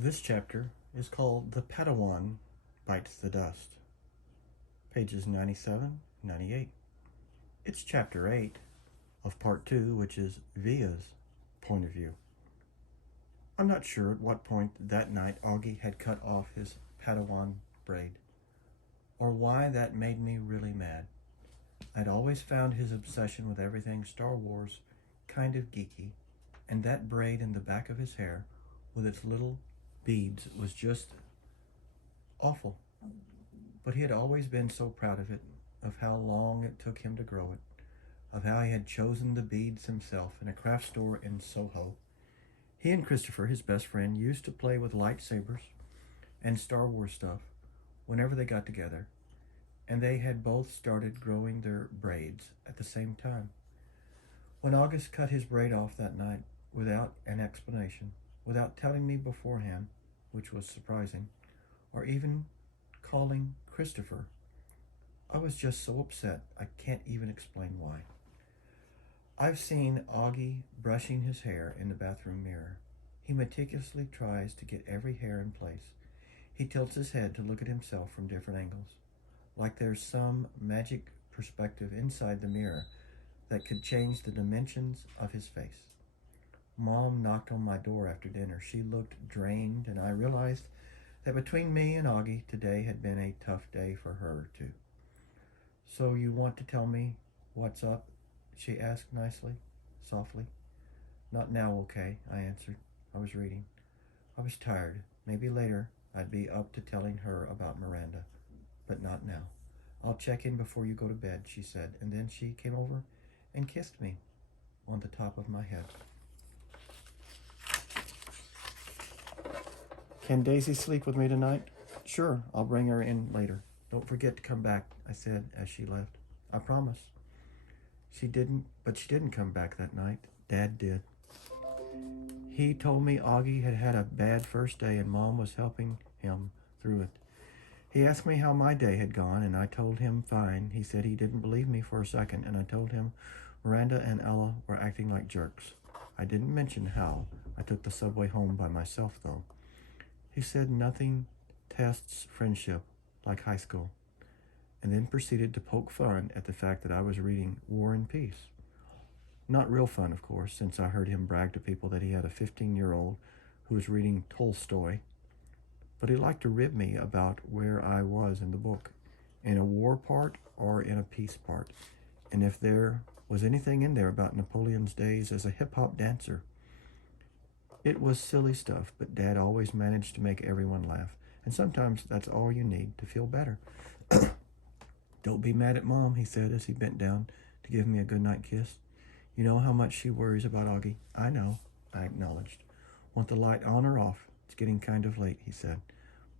This chapter is called The Padawan Bites the Dust, pages 97, 98. It's chapter 8 of part 2, which is Via's point of view. I'm not sure at what point that night Augie had cut off his Padawan braid, or why that made me really mad. I'd always found his obsession with everything Star Wars kind of geeky, and that braid in the back of his hair with its little beads was just awful. But he had always been so proud of it, of how long it took him to grow it, of how he had chosen the beads himself in a craft store in Soho. He and Christopher, his best friend, used to play with lightsabers and Star Wars stuff whenever they got together, and they had both started growing their braids at the same time. When August cut his braid off that night without an explanation, without telling me beforehand, which was surprising, or even calling Christopher, I was just so upset I can't even explain why. I've seen Augie brushing his hair in the bathroom mirror. He meticulously tries to get every hair in place. He tilts his head to look at himself from different angles, like there's some magic perspective inside the mirror that could change the dimensions of his face. Mom knocked on my door after dinner. She looked drained, and I realized that between me and Augie, today had been a tough day for her, too. "So you want to tell me what's up?" she asked nicely, softly. "Not now, okay," I answered. I was reading. I was tired. Maybe later I'd be up to telling her about Miranda, but not now. "I'll check in before you go to bed," she said, and then she came over and kissed me on the top of my head. "Can Daisy sleep with me tonight?" "Sure, I'll bring her in later. Don't forget to come back," I said as she left. "I promise." She didn't come back that night. Dad did. He told me Augie had had a bad first day and Mom was helping him through it. He asked me how my day had gone, and I told him fine. He said he didn't believe me for a second, and I told him Miranda and Ella were acting like jerks. I didn't mention how I took the subway home by myself, though. He said nothing tests friendship like high school, and then proceeded to poke fun at the fact that I was reading War and Peace. Not real fun, of course, since I heard him brag to people that he had a 15-year-old who was reading Tolstoy, but he liked to rib me about where I was in the book, in a war part or in a peace part, and if there was anything in there about Napoleon's days as a hip-hop dancer. It was silly stuff, but Dad always managed to make everyone laugh, and sometimes that's all you need to feel better. "Don't be mad at Mom," he said as he bent down to give me a goodnight kiss. "You know how much she worries about Augie." "I know," I acknowledged. "Want the light on or off? It's getting kind of late," he said,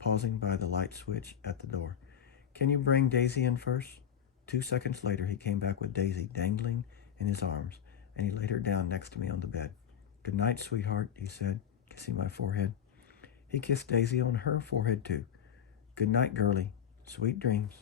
pausing by the light switch at the door. "Can you bring Daisy in first?" 2 seconds later, he came back with Daisy dangling in his arms, and he laid her down next to me on the bed. "Good night, sweetheart," he said, kissing my forehead. He kissed Daisy on her forehead, too. "Good night, girlie. Sweet dreams."